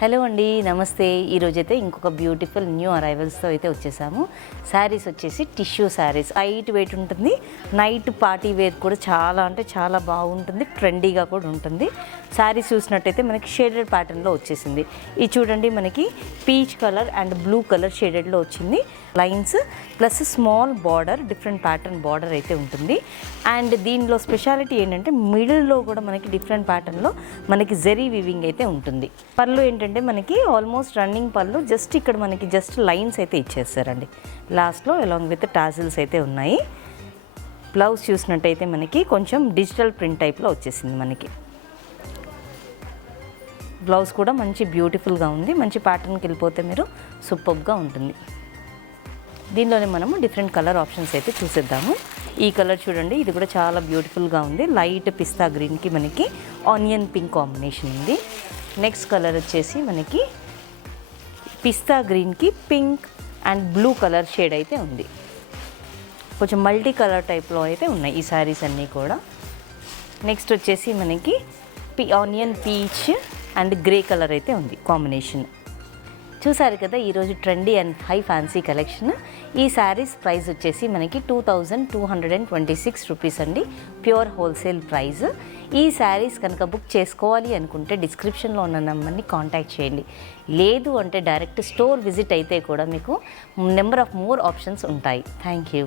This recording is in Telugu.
హలో అండి, నమస్తే. ఈరోజైతే ఇంకొక బ్యూటిఫుల్ న్యూ అరైవల్స్తో అయితే వచ్చేసాము. శారీస్ వచ్చేసి టిష్యూ శారీస్, లైట్ వెయిట్ ఉంటుంది. నైట్ పార్టీ వేర్ కూడా చాలా అంటే చాలా బాగుంటుంది, ట్రెండీగా కూడా ఉంటుంది. శారీస్ చూసినట్టయితే మనకి షేడెడ్ ప్యాటర్న్లో వచ్చేసింది. ఇది చూడండి, మనకి peach colour and blue colour షేడెడ్లో వచ్చింది. Lines plus small border, different pattern border అయితే ఉంటుంది. అండ్ దీనిలో స్పెషాలిటీ ఏంటంటే మిడిల్లో కూడా మనకి డిఫరెంట్ ప్యాటర్న్లో మనకి జెరీ వీవింగ్ అయితే ఉంటుంది. పళ్ళు ఏంటంటే మనకి ఆల్మోస్ట్ రన్నింగ్ పళ్ళు, జస్ట్ ఇక్కడ మనకి జస్ట్ లైన్స్ అయితే ఇచ్చేస్తారండి. లాస్ట్లో అలాంగ్ విత్ టాజిల్స్ అయితే ఉన్నాయి. బ్లౌజ్ చూసినట్టయితే మనకి కొంచెం డిజిటల్ ప్రింట్ టైప్లో వచ్చేసింది. మనకి బ్లౌజ్ కూడా మంచి బ్యూటిఫుల్గా ఉంది. మంచి ప్యాటర్న్కి వెళ్ళిపోతే మీరు సూపర్గా ఉంటుంది. దీనిలోనే మనము డిఫరెంట్ కలర్ ఆప్షన్స్ అయితే చూసేద్దాము. ఈ కలర్ చూడండి, ఇది కూడా చాలా బ్యూటిఫుల్గా ఉంది. లైట్ పిస్తా గ్రీన్కి మనకి ఆనియన్ పింక్ కాంబినేషన్ ఉంది. నెక్స్ట్ కలర్ వచ్చేసి మనకి పిస్తా గ్రీన్కి pink and blue colour shade అయితే ఉంది. కొంచెం మల్టీ కలర్ టైప్లో అయితే ఉన్నాయి ఈ శారీస్ అన్నీ కూడా. నెక్స్ట్ వచ్చేసి మనకి onion peach and grey colour అయితే ఉంది కాంబినేషన్. చూసారు కదా ఈరోజు trendy and high fancy collection. ఈ శారీస్ ప్రైస్ వచ్చేసి మనకి 2226 రూపీస్ అండి, ప్యూర్ హోల్సేల్ ప్రైస్. ఈ శారీస్ కనుక బుక్ చేసుకోవాలి అనుకుంటే డిస్క్రిప్షన్లో ఉన్న నెంబర్ని కాంటాక్ట్ చేయండి. లేదు అంటే డైరెక్ట్ స్టోర్ విజిట్ అయితే కూడా మీకు నెంబర్ ఆఫ్ మోర్ ఆప్షన్స్ ఉంటాయి. Thank you.